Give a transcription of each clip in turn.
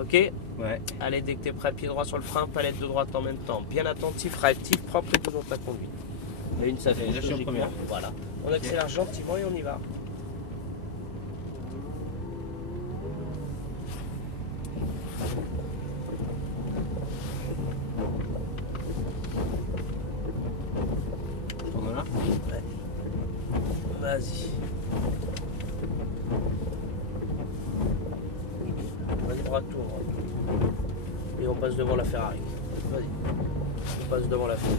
Ok. Ouais. Allez, dès que tu es prêt, pied droit sur le frein, palette de droite en même temps. Bien attentif, réactif, propre et toujours ta conduite. Et une s'affiche. Je suis en première. Voilà. On accélère gentiment et on y va. Tourne là. Ouais. Vas-y. Vas-y, droit tour. Et on passe devant la Ferrari. Vas-y. On passe devant la Ferrari.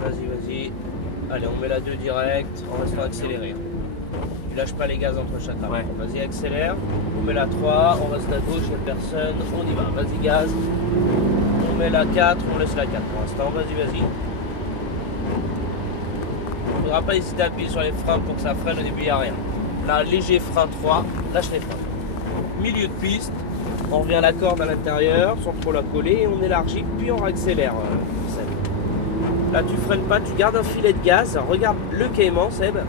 Vas-y, vas-y. Allez, on met la 2 direct en restant accéléré. Tu lâches pas les gaz entre chaque arbre. Ouais. Vas-y, accélère. On met la 3, on reste à gauche, il n'y a personne. On y va. Vas-y, gaz. On met la 4, on laisse la 4 pour l'instant. Vas-y, vas-y. Il ne faudra pas hésiter à appuyer sur les freins pour que ça freine. Au début, il n'y a rien. Là, léger frein 3, lâche les freins. Milieu de piste, on revient à la corde à l'intérieur sans trop la coller et on élargit, puis on accélère. Seb. Là, tu freines pas, tu gardes un filet de gaz. Regarde le caïman, Seb. Ouais.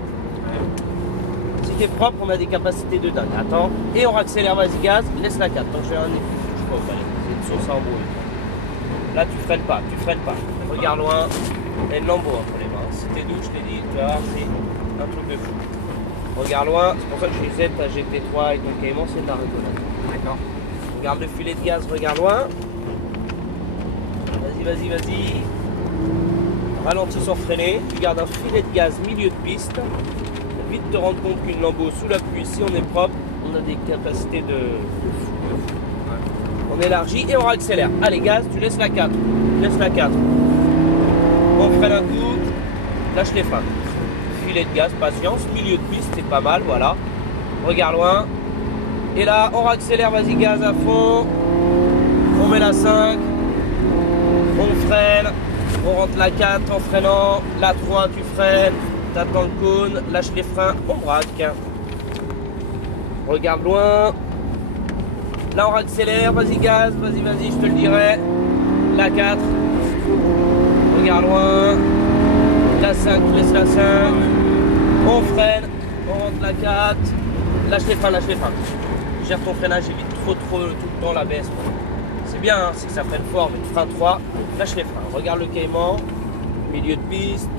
Si t'es propre, on a des capacités de dingue. Attends, et on accélère, vas-y, gaz, laisse la 4. Donc, je fais un effet. Je sais pas où aller. C'est une sauce à embrouiller. Là, tu freines pas, tu freines pas. Regarde loin, et le lambeau entre les mains. Si t'es doux, je t'ai dit, tu vas voir, c'est un truc de fou. Regarde loin, c'est pour ça que je disais, ta GT3 et ton caïman, c'est de la rigolade. D'accord. Regarde le filet de gaz, regarde loin. Vas-y, vas-y, vas-y. Ralentis sans freiner. Tu gardes un filet de gaz milieu de piste. Vite te rendre compte qu'une lambeau sous la pluie, si on est propre, on a des capacités de fou. Ouais. On élargit et on accélère. Allez, gaz, tu laisses la 4. Laisse la 4. On freine un coup. Lâche les freins. Filet de gaz, patience. Milieu de piste, c'est pas mal, voilà. Regarde loin. Et là, on accélère, vas-y, gaz à fond. On met la 5. On freine. On rentre la 4 en freinant. La 3, tu freines. T'attends le cône. Lâche les freins. On braque. Regarde loin. Là, on accélère. Vas-y, gaz. Vas-y, vas-y, je te le dirai. La 4. Regarde loin. La 5, tu laisses la 5. On freine. On rentre la 4. Lâche les freins, lâche les freins. Gère ton freinage, évite trop tout le temps la baisse. C'est bien, hein, c'est que ça freine fort, mais frein 3, lâche les freins. Regarde le caïman, milieu de piste,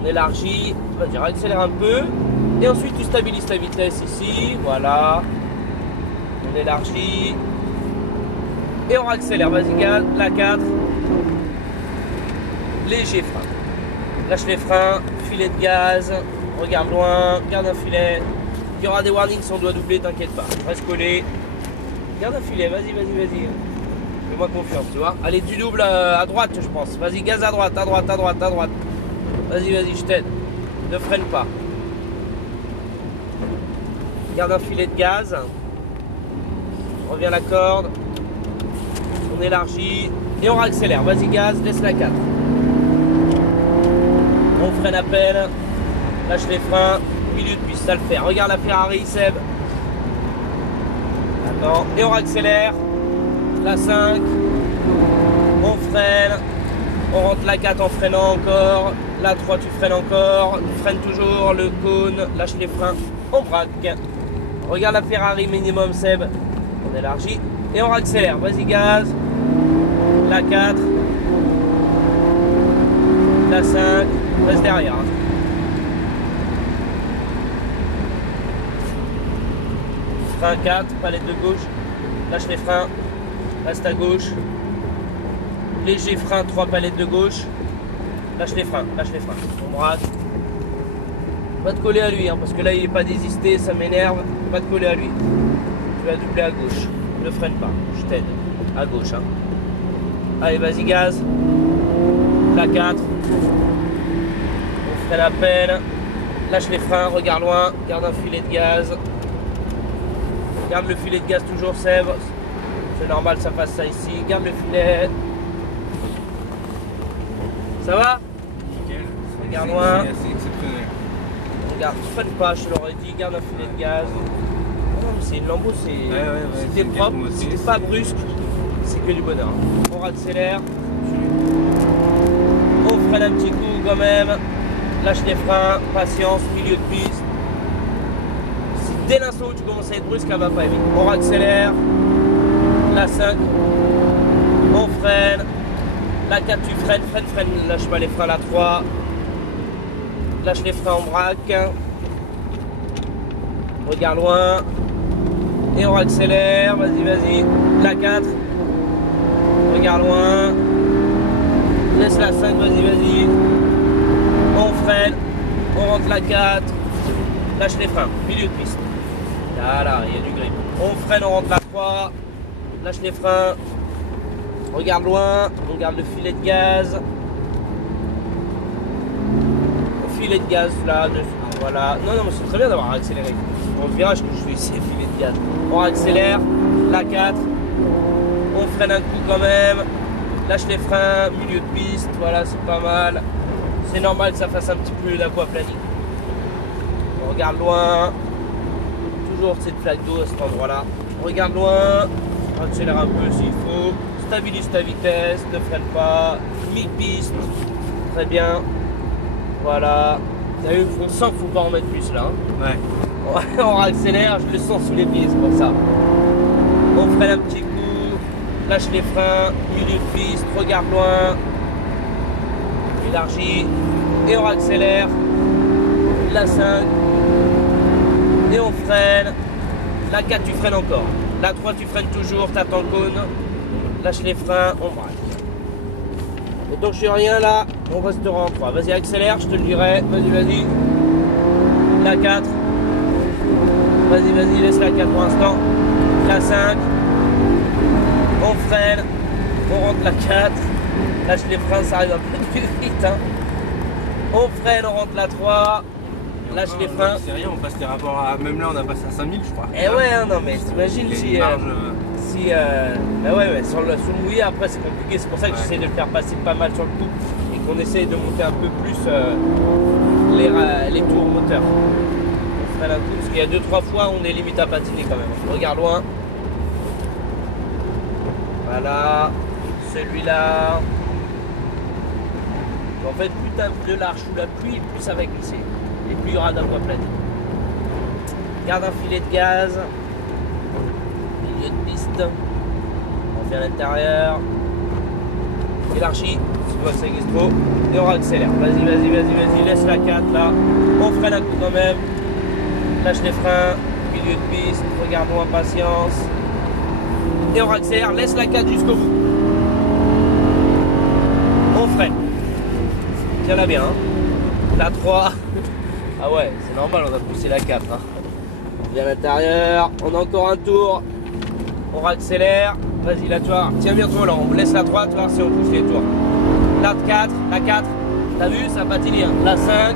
on élargit, vas-y, accélère un peu. Et ensuite tu stabilises ta vitesse ici, voilà. On élargit. Et on accélère, vas-y, gaz, la 4. Léger frein. Lâche les freins, filet de gaz, regarde loin, garde un filet. Il y aura des warnings si on doit doubler, t'inquiète pas. Reste collé. Garde un filet, vas-y, vas-y, vas-y. Fais-moi confiance, tu vois. Allez, tu doubles à droite, je pense. Vas-y, gaz à droite, à droite, à droite, à droite. Vas-y, vas-y, je t'aide. Ne freine pas. Garde un filet de gaz. Reviens à la corde. On élargit. Et on accélère. Vas-y, gaz, laisse la 4. On freine à peine. Lâche les freins. Milieu de piste, ça le fait. Regarde la Ferrari, Seb. Attends. Et on accélère. La 5. On freine. On rentre la 4 en freinant encore. La 3, tu freines encore. Tu freines toujours. Le cône. Lâche les freins. On braque. Regarde la Ferrari minimum, Seb. On élargit. Et on accélère. Vas-y, gaz. La 4. La 5. Reste derrière. Frein 4, palette de gauche, lâche les freins, reste à gauche, léger frein 3 palettes de gauche, lâche les freins, on braque. Va te coller à lui, hein, parce que là il n'est pas désisté, ça m'énerve, va te coller à lui. Tu vas doubler à gauche, ne freine pas, je t'aide, à gauche. Hein. Allez, vas-y, gaz, la 4, on freine à peine, lâche les freins, regarde loin, garde un filet de gaz. Garde le filet de gaz toujours, Seb. C'est normal, ça passe ça ici. Garde le filet. Ça va? Nickel. Regarde loin. C'est exceptionnel. Regarde, freine pas, je te l'aurais dit. Garde un filet de gaz. Non, mais c'est une lambeau, c'est. Si t'es propre, si t'es pas brusque, c'est que du bonheur. On accélère. On freine. freine un petit coup quand même. Lâche les freins, patience, milieu de piste. Si dès l'instant où tu commences à être brusque, elle va pas aimer. On accélère. La 5, on freine. La 4, tu freines, freine, lâche pas les freins. La 3, lâche les freins, on braque. Regarde loin. Et on accélère, vas-y. La 4, regarde loin. Laisse la 5, vas-y. On freine, on rentre la 4. Lâche les freins, milieu de piste. Là, il y a du grip. On freine, on rentre la 3. Lâche les freins. Regarde loin, on garde le filet de gaz. Le filet de gaz là, voilà. Non, mais c'est très bien d'avoir accéléré. Dans le virage que je fais ici, filet de gaz. On accélère, la 4. On freine un coup quand même. Lâche les freins, milieu de piste, voilà, c'est pas mal. C'est normal que ça fasse un petit peu d'aquaplaning. On regarde loin. Toujours cette flaque d'eau à cet endroit-là. On regarde loin. On accélère un peu s'il faut. Stabilise ta vitesse, ne freine pas. Mi-piste. Très bien. Voilà. T'as vu, on sent qu'il ne faut pas en mettre plus là. Ouais. On accélère, je le sens sous les pieds, c'est pour ça. On freine un petit coup. Lâche les freins. Milieu de piste. Regarde loin. Élargis. Et on accélère. La 5. Et on freine. La 4, tu freines encore. La 3, tu freines toujours, t'attends le cône. Lâche les freins, on braque. Et donc je suis rien là, on restera en 3. Vas-y, accélère, je te le dirai. Vas-y. La 4. Vas-y, laisse la 4 pour l'instant. La 5. On freine. On rentre la 4. Lâche les freins, ça arrive un peu plus vite. Hein. On freine, on rentre la 3. Lâche les freins. C'est rien, on passe les rapports à. Même là, on a passé à 5000, je crois. Eh ouais, non, mais t'imagines si. Bah ouais, sur le mouillé, après, c'est compliqué. C'est pour ça que j'essaie de le faire passer pas mal sur le coup et qu'on essaye de monter un peu plus les tours moteurs. On freine un coup parce qu'il y a 2-3 fois, on est limite à patiner quand même. Regarde loin. Voilà. Celui-là. En fait, plus t'as de l'arche sous la pluie, plus ça va glisser. Et plus il y aura d'aquaplaning. Garde un filet de gaz. Milieu de piste. On fait à l'intérieur. Élargis. Tu vois que ça glisse trop. Et on accélère. Vas-y. Laisse la 4 là. On freine un coup quand même. Lâche les freins. Milieu de piste. Regarde-nous en patience. Et on accélère. Laisse la 4 jusqu'au bout. On freine. Tiens-la bien. Hein. La 3. Ah ouais, c'est normal, on a poussé la 4. Hein. On vient à l'intérieur, on a encore un tour. On accélère. Vas-y, là, tu vois. Tiens bien toi là, on laisse la 3, tu vois, si on pousse les tours. La 4, t'as vu, ça patine. Hein. La 5.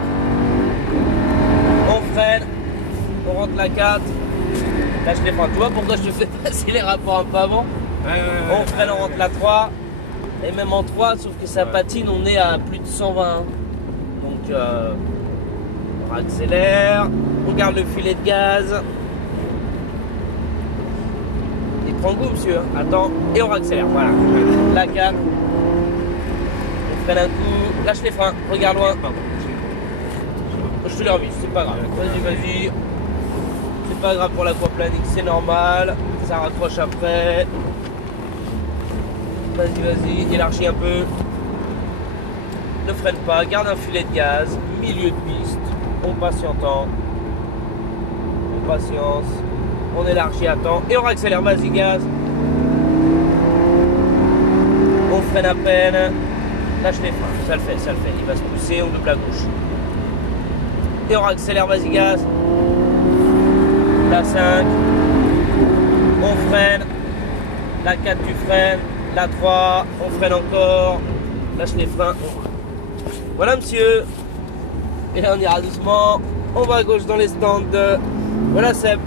On freine. On rentre la 4. Lâche les freins. Tu vois pourquoi je te fais passer les rapports un peu avant. On freine, on rentre la 3. Et même en 3, sauf que ça patine, on est à plus de 120. Donc, on accélère. On garde le filet de gaz. Il prend goût, monsieur. Attends. Et on accélère. Voilà. La 4. On freine un coup. Lâche les freins. Regarde loin. Je te l'ai remis. C'est pas grave. Vas-y. C'est pas grave pour l'aquaplaning. C'est normal. Ça raccroche après. Vas-y, élargis un peu. Ne freine pas, garde un filet de gaz, milieu de piste, on patiente, on patience, on élargit à temps et on accélère, vas-y gaz. On freine à peine, lâche les freins, ça le fait, il va se pousser, on double à gauche. Et on accélère, vas-y gaz. La 5, on freine, la 4 tu freines. La 3, on freine encore, lâche les freins. Voilà monsieur. Et là on ira doucement. On va à gauche dans les stands. Voilà Seb.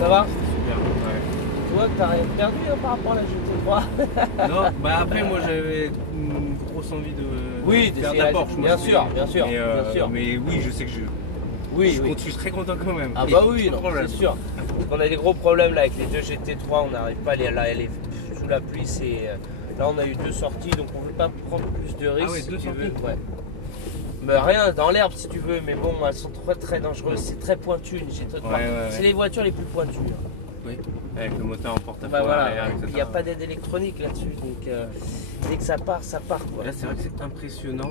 Ça va? Super, ouais. Tu vois que t'as rien perdu hein, par rapport à la GT3. Non, bah après moi j'avais une grosse envie de faire de la Porsche. Bien sûr. Mais oui, je sais que je suis très content quand même. Ah bah oui, c'est sûr. Parce qu'on a des gros problèmes là avec les deux GT3, on n'arrive pas à aller sous la pluie, c'est Là, on a eu 2 sorties, donc on ne veut pas prendre plus de risques. Ah ouais, 2 sorties. Ouais. Mais rien, dans l'herbe si tu veux, mais bon, elles sont très dangereuses. C'est très pointu. C'est les voitures les plus pointues. Hein. Oui, avec le moteur en porte-à-faux voilà, arrière, etc. Il n'y a pas d'aide électronique là-dessus, donc dès que ça part, ça part. Là, c'est vrai que c'est impressionnant.